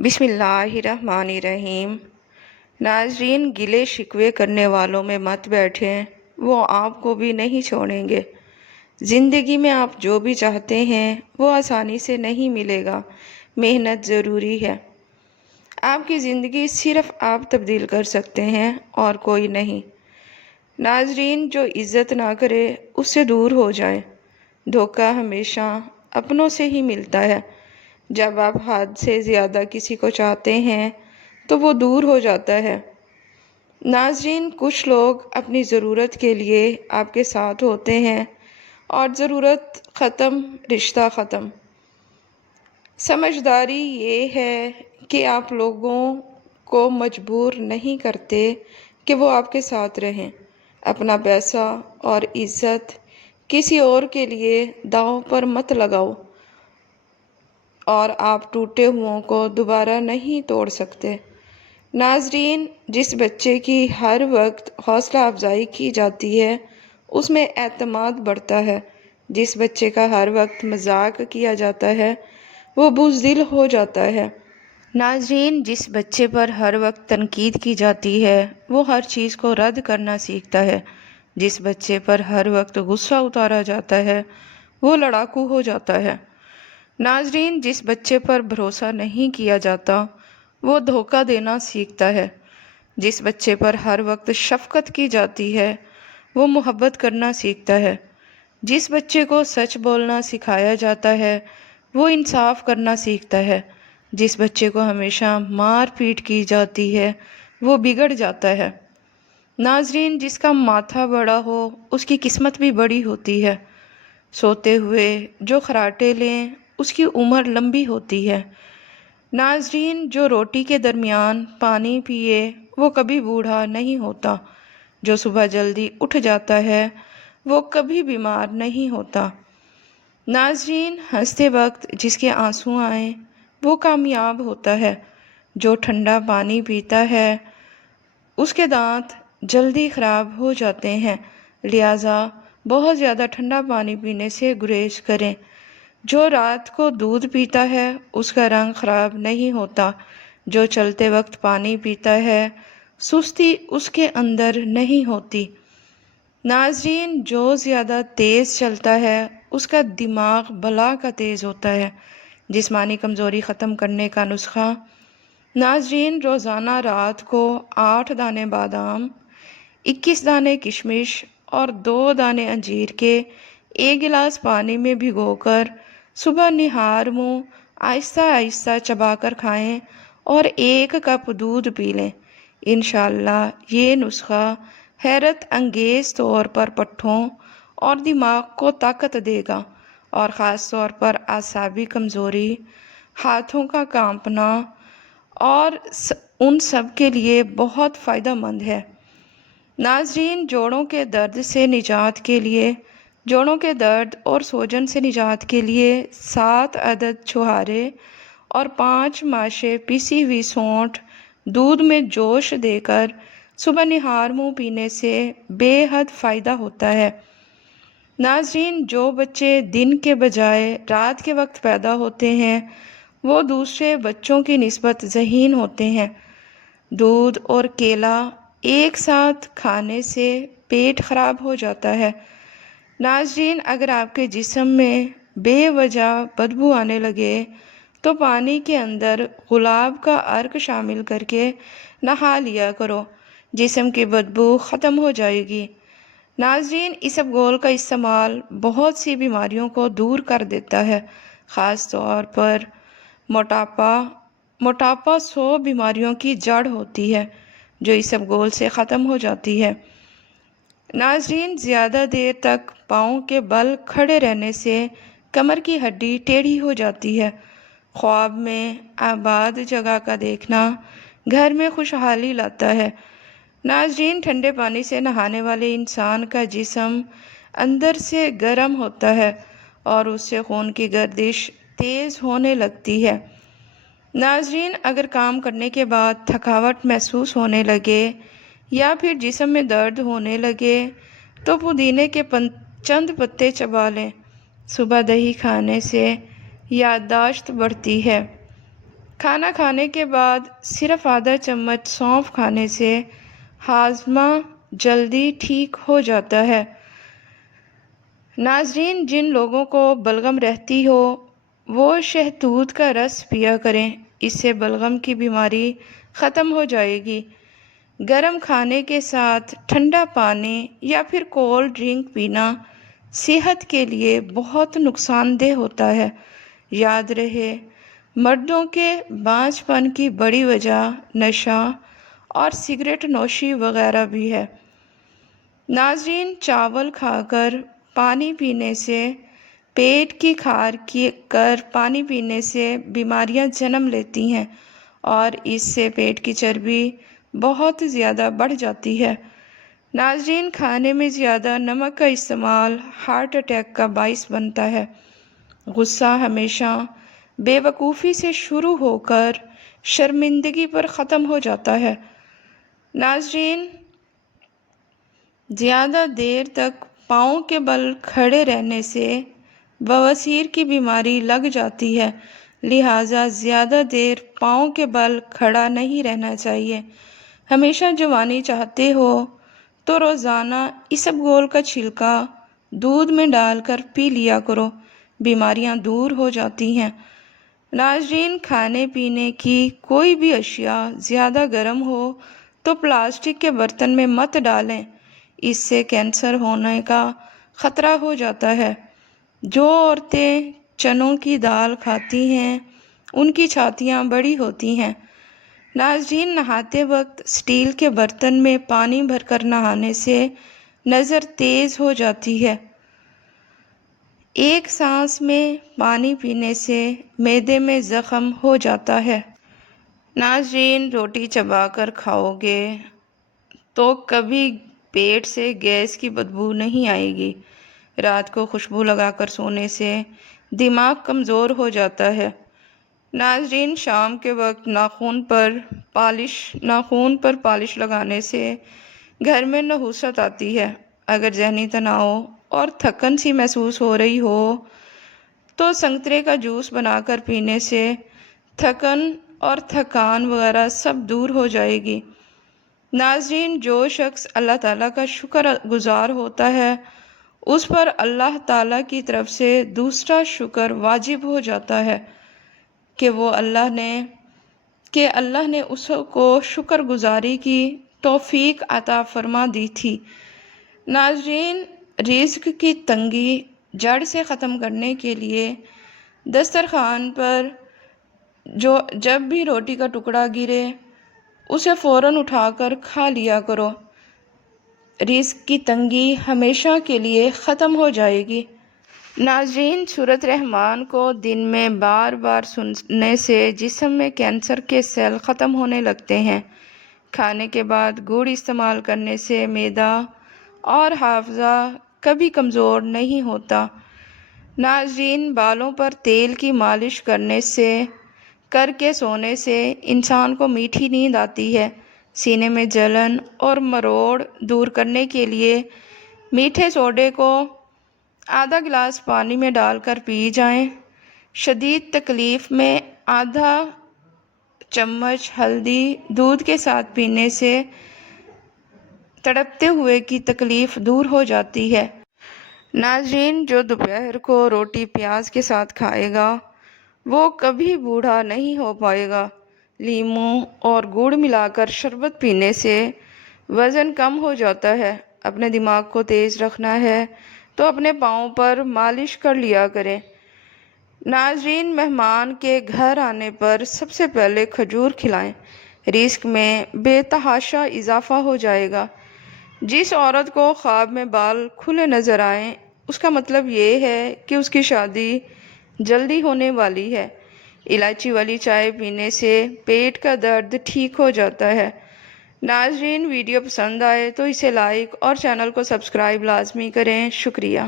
بسم اللہ الرحمن الرحیم۔ ناظرین، گلے شکوے کرنے والوں میں مت بیٹھیں، وہ آپ کو بھی نہیں چھوڑیں گے۔ زندگی میں آپ جو بھی چاہتے ہیں وہ آسانی سے نہیں ملے گا، محنت ضروری ہے۔ آپ کی زندگی صرف آپ تبدیل کر سکتے ہیں اور کوئی نہیں۔ ناظرین، جو عزت نہ کرے اس سے دور ہو جائیں۔ دھوکہ ہمیشہ اپنوں سے ہی ملتا ہے۔ جب آپ حد سے زیادہ کسی کو چاہتے ہیں تو وہ دور ہو جاتا ہے۔ ناظرین، کچھ لوگ اپنی ضرورت کے لیے آپ کے ساتھ ہوتے ہیں اور ضرورت ختم، رشتہ ختم۔ سمجھداری یہ ہے کہ آپ لوگوں کو مجبور نہیں کرتے کہ وہ آپ کے ساتھ رہیں۔ اپنا پیسہ اور عزت کسی اور کے لیے داؤ پر مت لگاؤ، اور آپ ٹوٹے ہوں کو دوبارہ نہیں توڑ سکتے۔ ناظرین، جس بچے کی ہر وقت حوصلہ افزائی کی جاتی ہے اس میں اعتماد بڑھتا ہے۔ جس بچے کا ہر وقت مذاق کیا جاتا ہے وہ بزدل ہو جاتا ہے۔ ناظرین، جس بچے پر ہر وقت تنقید کی جاتی ہے وہ ہر چیز کو رد کرنا سیکھتا ہے۔ جس بچے پر ہر وقت غصہ اتارا جاتا ہے وہ لڑاکو ہو جاتا ہے۔ ناظرین، جس بچے پر بھروسہ نہیں کیا جاتا وہ دھوکہ دینا سیکھتا ہے۔ جس بچے پر ہر وقت شفقت کی جاتی ہے وہ محبت کرنا سیکھتا ہے۔ جس بچے کو سچ بولنا سکھایا جاتا ہے وہ انصاف کرنا سیکھتا ہے۔ جس بچے کو ہمیشہ مار پیٹ کی جاتی ہے وہ بگڑ جاتا ہے۔ ناظرین، جس کا ماتھا بڑا ہو اس کی قسمت بھی بڑی ہوتی ہے۔ سوتے ہوئے جو خراٹے لیں اس کی عمر لمبی ہوتی ہے۔ ناظرین، جو روٹی کے درمیان پانی پیے وہ کبھی بوڑھا نہیں ہوتا۔ جو صبح جلدی اٹھ جاتا ہے وہ کبھی بیمار نہیں ہوتا۔ ناظرین، ہنستے وقت جس کے آنسو آئیں وہ کامیاب ہوتا ہے۔ جو ٹھنڈا پانی پیتا ہے اس کے دانت جلدی خراب ہو جاتے ہیں، لہٰذا بہت زیادہ ٹھنڈا پانی پینے سے گریز کریں۔ جو رات کو دودھ پیتا ہے اس کا رنگ خراب نہیں ہوتا۔ جو چلتے وقت پانی پیتا ہے سستی اس کے اندر نہیں ہوتی۔ ناظرین، جو زیادہ تیز چلتا ہے اس کا دماغ بلا کا تیز ہوتا ہے۔ جسمانی کمزوری ختم کرنے کا نسخہ۔ ناظرین، روزانہ رات کو 8 دانے بادام، 21 دانے کشمش اور 2 دانے انجیر کے 1 گلاس پانی میں بھگو کر صبح نہار منہ آہستہ آہستہ چبا کر کھائیں اور 1 کپ دودھ پی لیں۔ انشاءاللہ یہ نسخہ حیرت انگیز طور پر پٹھوں اور دماغ کو طاقت دے گا، اور خاص طور پر اعصابی کمزوری، ہاتھوں کا کانپنا اور ان سب کے لیے بہت فائدہ مند ہے۔ ناظرین، جوڑوں کے درد سے نجات کے لیے، جوڑوں کے درد اور سوجن سے نجات کے لیے 7 عدد چھہارے اور 5 ماشے پیسی ہوئی سونٹھ دودھ میں جوش دے کر صبح نہار منہ پینے سے بے حد فائدہ ہوتا ہے۔ ناظرین، جو بچے دن کے بجائے رات کے وقت پیدا ہوتے ہیں وہ دوسرے بچوں کی نسبت ذہین ہوتے ہیں۔ دودھ اور کیلا ایک ساتھ کھانے سے پیٹ خراب ہو جاتا ہے۔ ناظرین، اگر آپ کے جسم میں بے وجہ بدبو آنے لگے تو پانی کے اندر گلاب کا عرق شامل کر کے نہا لیا کرو، جسم کی بدبو ختم ہو جائے گی۔ ناظرین، اسبگول کا استعمال بہت سی بیماریوں کو دور کر دیتا ہے، خاص طور پر موٹاپا 100 بیماریوں کی جڑ ہوتی ہے جو اسبگول سے ختم ہو جاتی ہے۔ ناظرین، زیادہ دیر تک پاؤں کے بل کھڑے رہنے سے کمر کی ہڈی ٹیڑھی ہو جاتی ہے۔ خواب میں آباد جگہ کا دیکھنا گھر میں خوشحالی لاتا ہے۔ ناظرین، ٹھنڈے پانی سے نہانے والے انسان کا جسم اندر سے گرم ہوتا ہے اور اس سے خون کی گردش تیز ہونے لگتی ہے۔ ناظرین، اگر کام کرنے کے بعد تھکاوٹ محسوس ہونے لگے یا پھر جسم میں درد ہونے لگے تو پودینے کے چند پتے چبا لیں۔ صبح دہی کھانے سے یادداشت بڑھتی ہے۔ کھانا کھانے کے بعد صرف آدھا چمچ سونف کھانے سے ہاضمہ جلدی ٹھیک ہو جاتا ہے۔ ناظرین، جن لوگوں کو بلغم رہتی ہو وہ شہتوت کا رس پیا کریں، اس سے بلغم کی بیماری ختم ہو جائے گی۔ گرم کھانے کے ساتھ ٹھنڈا پانی یا پھر کولڈ ڈرنک پینا صحت کے لیے بہت نقصان دہ ہوتا ہے۔ یاد رہے، مردوں کے بانجھ پن کی بڑی وجہ نشہ اور سگریٹ نوشی وغیرہ بھی ہے۔ ناظرین، چاول کھا کر پانی پینے سے، پیٹ کی کھار کر پانی پینے سے بیماریاں جنم لیتی ہیں اور اس سے پیٹ کی چربی بہت زیادہ بڑھ جاتی ہے۔ ناظرین، کھانے میں زیادہ نمک کا استعمال ہارٹ اٹیک کا باعث بنتا ہے۔ غصہ ہمیشہ بے وقوفی سے شروع ہو کر شرمندگی پر ختم ہو جاتا ہے۔ ناظرین، زیادہ دیر تک پاؤں کے بل کھڑے رہنے سے بواسیر کی بیماری لگ جاتی ہے، لہٰذا زیادہ دیر پاؤں کے بل کھڑا نہیں رہنا چاہیے۔ ہمیشہ جوانی چاہتے ہو تو روزانہ اسبگول کا چھلکا دودھ میں ڈال کر پی لیا کرو، بیماریاں دور ہو جاتی ہیں۔ ناظرین، کھانے پینے کی کوئی بھی اشیاء زیادہ گرم ہو تو پلاسٹک کے برتن میں مت ڈالیں، اس سے کینسر ہونے کا خطرہ ہو جاتا ہے۔ جو عورتیں چنوں کی دال کھاتی ہیں ان کی چھاتیاں بڑی ہوتی ہیں۔ ناظرین، نہاتے وقت اسٹیل کے برتن میں پانی بھر کر نہانے سے نظر تیز ہو جاتی ہے۔ ایک سانس میں پانی پینے سے معدے میں زخم ہو جاتا ہے۔ ناظرین، روٹی چبا کر کھاؤ گے تو کبھی پیٹ سے گیس کی بدبو نہیں آئے گی۔ رات کو خوشبو لگا کر سونے سے دماغ کمزور ہو جاتا ہے۔ ناظرین، شام کے وقت ناخن پر پالش لگانے سے گھر میں نحوست آتی ہے۔ اگر ذہنی تناؤ اور تھکن سی محسوس ہو رہی ہو تو سنترے کا جوس بنا کر پینے سے تھکن اور تھکان وغیرہ سب دور ہو جائے گی۔ ناظرین، جو شخص اللہ تعالیٰ کا شکر گزار ہوتا ہے اس پر اللہ تعالیٰ کی طرف سے دوسرا شکر واجب ہو جاتا ہے کہ اللہ نے اس کو شکر گزاری کی توفیق عطا فرما دی تھی۔ ناظرین، رزق کی تنگی جڑ سے ختم کرنے کے لیے دسترخوان پر جب بھی روٹی کا ٹکڑا گرے اسے فوراً اٹھا کر کھا لیا کرو، رزق کی تنگی ہمیشہ کے لیے ختم ہو جائے گی۔ ناظرین، سورۃ رحمان کو دن میں بار بار سننے سے جسم میں کینسر کے سیل ختم ہونے لگتے ہیں۔ کھانے کے بعد گڑ استعمال کرنے سے معدہ اور حافظہ کبھی کمزور نہیں ہوتا۔ ناظرین، بالوں پر تیل کی مالش کر کے سونے سے انسان کو میٹھی نیند آتی ہے۔ سینے میں جلن اور مروڑ دور کرنے کے لیے میٹھے سوڈے کو آدھا گلاس پانی میں ڈال کر پی جائیں۔ شدید تکلیف میں آدھا چمچ ہلدی دودھ کے ساتھ پینے سے تڑپتے ہوئے کی تکلیف دور ہو جاتی ہے۔ ناظرین، جو دوپہر کو روٹی پیاز کے ساتھ کھائے گا وہ کبھی بوڑھا نہیں ہو پائے گا۔ لیموں اور گڑ ملا کر شربت پینے سے وزن کم ہو جاتا ہے۔ اپنے دماغ کو تیز رکھنا ہے تو اپنے پاؤں پر مالش کر لیا کریں۔ ناظرین، مہمان کے گھر آنے پر سب سے پہلے کھجور کھلائیں، رزق میں بے تحاشا اضافہ ہو جائے گا۔ جس عورت کو خواب میں بال کھلے نظر آئیں اس کا مطلب یہ ہے کہ اس کی شادی جلدی ہونے والی ہے۔ الائچی والی چائے پینے سے پیٹ کا درد ٹھیک ہو جاتا ہے۔ ناظرین، ویڈیو پسند آئے تو اسے لائک اور چینل کو سبسکرائب لازمی کریں۔ شکریہ۔